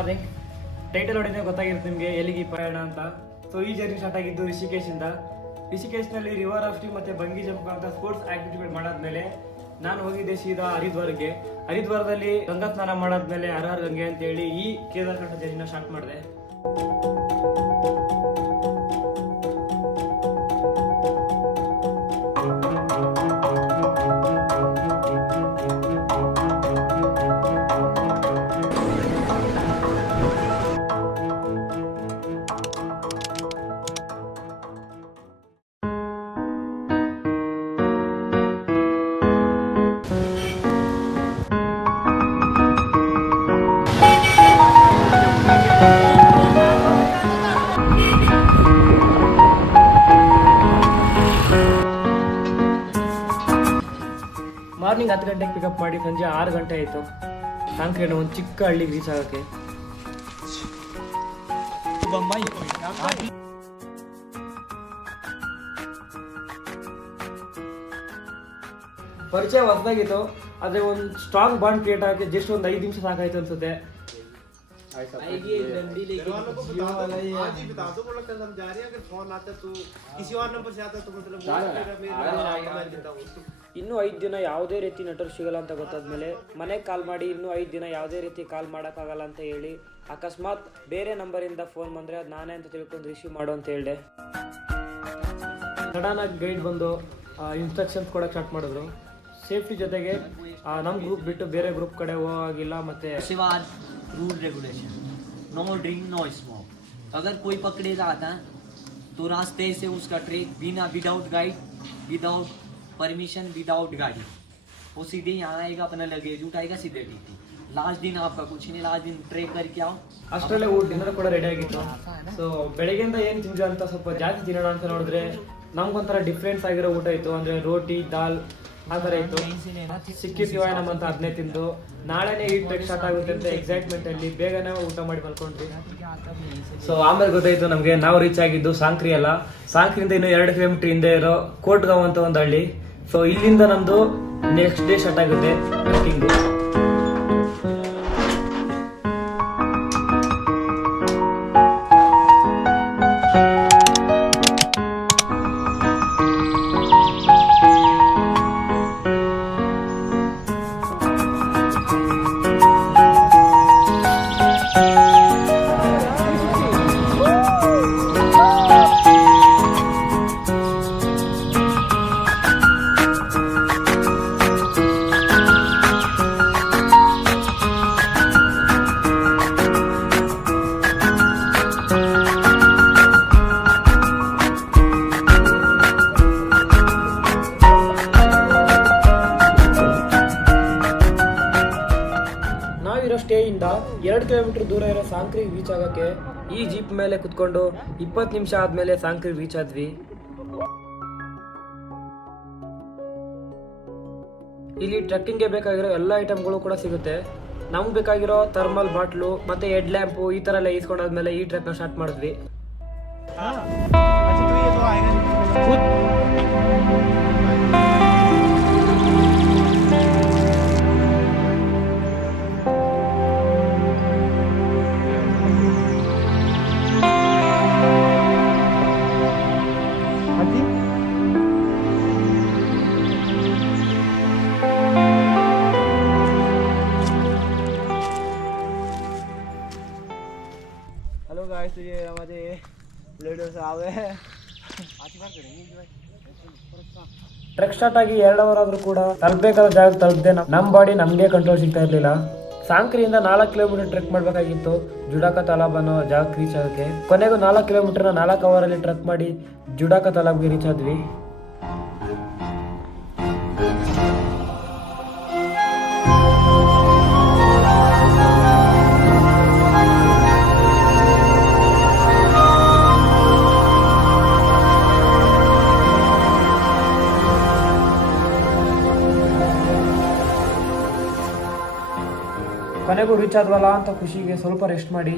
Morning. Title ನೋಡಿದ್ರೆ ಗೊತ್ತಾಗಿರುತ್ತೆ ನಿಮಗೆ ಎಲ್ಲಿಗೆ ಪ್ರಯಾಣ ಅಂತ. ಸೊ ಈ ಜರ್ನಿ ಸ್ಟಾರ್ಟ್ ಆಗಿದ್ದು ರಿಷಿಕೇಶಿಂದ. ರಿಷಿಕೇಶ್ನಲ್ಲಿ ರಿವರ್ ರಾಫ್ಟಿಂಗ್ ಮತ್ತು ಬಂಗಿ ಜಂಪ್ ಅಂತ ಸ್ಪೋರ್ಟ್ಸ್ ಆಕ್ಟಿವಿಟಿಗಳು ಮಾಡಾದ್ಮೇಲೆ ನಾನು ಹೋಗಿದ್ದೆ ಸೀದಾ ಹರಿದ್ವಾರಕ್ಕೆ. ಹರಿದ್ವಾರದಲ್ಲಿ ಗಂಗಾ ಸ್ನಾನ ಮಾಡಾದ್ಮೇಲೆ ಹರ ಹರ್ ಗಂಗೆ ಅಂತೇಳಿ ಈ ಕೇದಾರನಾಥ ಜರ್ನಿನ ಸ್ಟಾರ್ಟ್ ಮಾಡಿದೆ. ಮಾರ್ನಿಂಗ್ 10 ಗಂಟೆಗೆ ಪಿಕಪ್ ಮಾಡಿ ಸಂಜೆ 6 ಗಂಟೆ ಆಯಿತು ಸಾಂಕ್ರೇನ ಒಂದು ಚಿಕ್ಕ ಹಳ್ಳಿಗೆ ರೀಚ್ ಆಗೋಕ್ಕೆ. ಪರಿಚಯ ಹೊಸದಾಗಿತ್ತು, ಆದರೆ ಒಂದು ಸ್ಟ್ರಾಂಗ್ ಬಾಂಡ್ ಕ್ರಿಯೇಟ್ ಆಗೋಕ್ಕೆ ಜಸ್ಟ್ ಒಂದು 5 ನಿಮಿಷ ಸಾಕಾಯ್ತು ಅನ್ಸುತ್ತೆ. ಇನ್ನೂ 5 ದಿನ ಯಾವುದೇ ರೀತಿ ನೆಟ್ವರ್ಕ್ ಸಿಗಲ್ಲ ಅಂತ ಗೊತ್ತಾದ್ಮೇಲೆ ಮನೆಗೆ ಕಾಲ್ ಮಾಡಿ ಇನ್ನೂ 5 ದಿನ ಯಾವುದೇ ರೀತಿ ಕಾಲ್ ಮಾಡೋಕ್ಕಾಗಲ್ಲ ಅಂತ ಹೇಳಿ ಅಕಸ್ಮಾತ್ ಬೇರೆ ನಂಬರಿಂದ ಫೋನ್ ಬಂದರೆ ಅದು ನಾನೇ ಅಂತ ತಿಳ್ಕೊಂಡು ರಿಸೀವ್ ಮಾಡು ಅಂತ ಹೇಳಿದೆ. ಸಡನ್ ಆಗಿ ಗೈಡ್ ಬಂದು ಇನ್ಸ್ಟ್ರಕ್ಷನ್ಸ್ ಕೊಡೋಕೆ ಸ್ಟಾರ್ಟ್ ಮಾಡಿದ್ರು. ಸೇಫ್ಟಿ ಜೊತೆಗೆ ನಮ್ಮ ಗ್ರೂಪ್ ಬಿಟ್ಟು ಬೇರೆ ಗ್ರೂಪ್ ಕಡೆ ಹೋಗಿಲ್ಲ. ಮತ್ತೆ rule regulation, no drink no smoke. अगर कोई पकड़े जाता है तो रास्ते से उसका ट्रेक बिना without guide, without permission, without गाड़ी वो सीधे यहाँ आएगा, अपना लगेज उठाएगा, सीधे ड्यूटी. लास्ट दिन आपका कुछ नहीं, लास्ट दिन ट्रेक करके आओ. ಅಷ್ಟರಲ್ಲೇ ಡಿನ್ನರ್ ಕೂಡ ರೆಡಿ ಆಗಿತ್ತು. ಸೊ ಬೆಳಗ್ಗೆಯಿಂದ ಏನು ತಿಂದ್ರು ಅಂತ ಸ್ವಲ್ಪ ಜಾಸ್ತಿ ತಿನ್ನೋಣ ಅಂತ ನೋಡಿದ್ರೆ ನಮ್ಗೊಂಥರ ಡಿಫ್ರೆನ್ಸ್ ಆಗಿರೋ ಊಟ ಇತ್ತು. ಅಂದರೆ ರೋಟಿ ದಾಲ್ ಆ ಥರ ಇತ್ತು. ಸಿಕ್ಕಿದ್ವಿ ನಮ್ಮಂತ ಅದನ್ನೇ ತಿಂದು ನಾಳೆನೇ ಈ ಟ್ರೆಕ್ ಸ್ಟಾರ್ಟ್ ಆಗುತ್ತೆ ಅಂತ ಎಕ್ಸೈಟ್ಮೆಂಟ್ ಅಲ್ಲಿ ಬೇಗನೆ ಊಟ ಮಾಡಿ ಮಲ್ಕೊಂಡ್ವಿ. ಸೊ ಆಮೇಲೆ ಗೊತ್ತಾಯ್ತು ನಮಗೆ ನಾವು ರೀಚ್ ಆಗಿದ್ದು ಸಾಂಕ್ರಿ ಅಲ್ಲ, ಸಾಂಕ್ರಿಯಿಂದ ಇನ್ನು 2 ಕಿಲೋಮೀಟರ್ ಹಿಂದೆ ಇರೋ ಕೋಟ್ಗಾಂವ್ ಅಂತ ಒಂದು ಹಳ್ಳಿ. ಸೊ ಇಲ್ಲಿಂದ ನಮ್ದು ನೆಕ್ಸ್ಟ್ ಡೇ ಸ್ಟಾರ್ಟ್ ಆಗುತ್ತೆ ಟ್ರೆಕ್ಕಿಂಗು. ಸ್ಟೇಯಿಂದ 2 ಕಿಲೋಮೀಟರ್ ದೂರ ಇರೋ ಸಾಂಕ್ರಿ ರೀಚ್ ಆಗೋಕ್ಕೆ ಈ ಜೀಪ್ ಮೇಲೆ ಕುತ್ಕೊಂಡು 20 ನಿಮಿಷ ಆದಮೇಲೆ ಸಾಂಕ್ರಿ ರೀಚ್ ಆದ್ವಿ. ಇಲ್ಲಿ ಟ್ರೆಕ್ಕಿಂಗ್ಗೆ ಬೇಕಾಗಿರೋ ಎಲ್ಲ ಐಟಮ್ಗಳು ಕೂಡ ಸಿಗುತ್ತೆ. ನಮ್ಗೆ ಬೇಕಾಗಿರೋ ಥರ್ಮಲ್ ಬಾಟ್ಲು ಮತ್ತೆ ಹೆಡ್ ಲ್ಯಾಂಪು ಈ ಥರ ಎಲ್ಲ ಈಸ್ಕೊಂಡಾದ್ಮೇಲೆ ಈ ಟ್ರೆಕ್ನ ಸ್ಟಾರ್ಟ್ ಮಾಡಿದ್ವಿ. हेलो गाइस, तो ये हमारे ಲೇಡರ್ಸ್ ಆವೆ. ಟ್ರೆಕ್ ಸ್ಟಾರ್ಟ್ ಆಗಿ 2 ಅವರ್ ಆದ್ರೂ ಕೂಡ ತಲುಪಬೇಕಾದ ಜಾಗ ತಲುಪದೆ ನಮ್ಮ ಬಾಡಿ ನಮಗೆ ಕಂಟ್ರೋಲ್ ಸಿಗ್ತಾ ಇರಲಿಲ್ಲ. ಸಾಂಕ್ರಿಯಿಂದ 4 ಕಿಲೋಮೀಟರ್ ಟ್ರೆಕ್ ಮಾಡಬೇಕಾಗಿತ್ತು ಜುಡಾಕ ತಾಲಾಬ್ ಅನ್ನೋ ಜಾಗಕ್ಕೆ ರೀಚ್ ಆಗೋಕ್ಕೆ. ಕೊನೆಗೂ 4 ಕಿಲೋಮೀಟರ್ನ 4 ಅವರಲ್ಲಿ ಟ್ರೆಕ್ ಮಾಡಿ ಜುಡಾಕ ತಾಲಾಬ್ಗೆ ರೀಚ್ ಆದ್ವಿ. ಕೊನೆಗೂ ರೀಚ್ ಆದ್ವಲ್ಲ ಅಂತ ಖುಷಿಗೆ ಸ್ವಲ್ಪ ರೆಸ್ಟ್ ಮಾಡಿ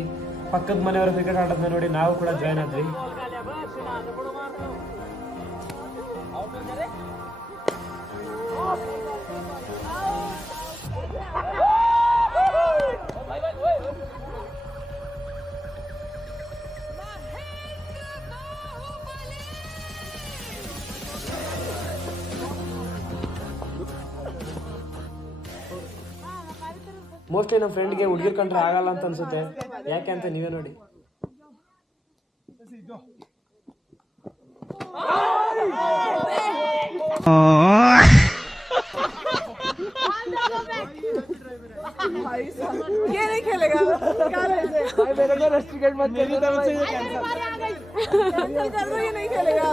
ಪಕ್ಕದ ಮನೆಯವರು ಕ್ರಿಕೆಟ್ ಆಡೋದನ್ನ ನೋಡಿ ನಾವು ಕೂಡ ಜಾಯ್ನ್ ಆದ್ವಿ. ಮೋಸ್ಟ್ಲಿ ನಮ್ಮ ಫ್ರೆಂಡ್ಗೆ ಹುಡುಗಿರ್ ಕಂಡ್ರೆ ಆಗಲ್ಲ ಅಂತ ಅನ್ಸುತ್ತೆ. ಯಾಕೆ ಅಂತ ನೀವೇ ನೋಡಿ. ये नहीं खेलेगा भाई मेरे को रेस्ट्रिकेट मत करिए तो मुझसे ये ये नहीं खेलेगा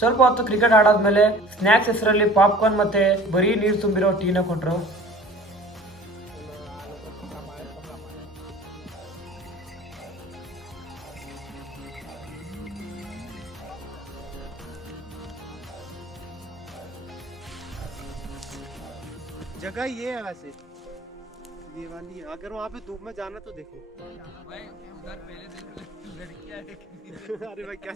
ಸ್ವಲ್ಪ ಹೊತ್ತು ಕ್ರಿಕೆಟ್ ಆಡಾದ್ಮೇಲೆ ಸ್ನ್ಯಾಕ್ಸ್ ಹೆಸರಲ್ಲಿ ಪಾಪ್ಕಾರ್ನ್ ಮತ್ತೆ ಬರೀ ನೀರು ತುಂಬಿರೋ ಟೀನ ಕೊಟ್ರು. जगह ये है वैसे ये वाली है। अगर वहाँ पे धूप में जाना तो देखो भाई उधर पहले देखो लड़कियां अरे भाई क्या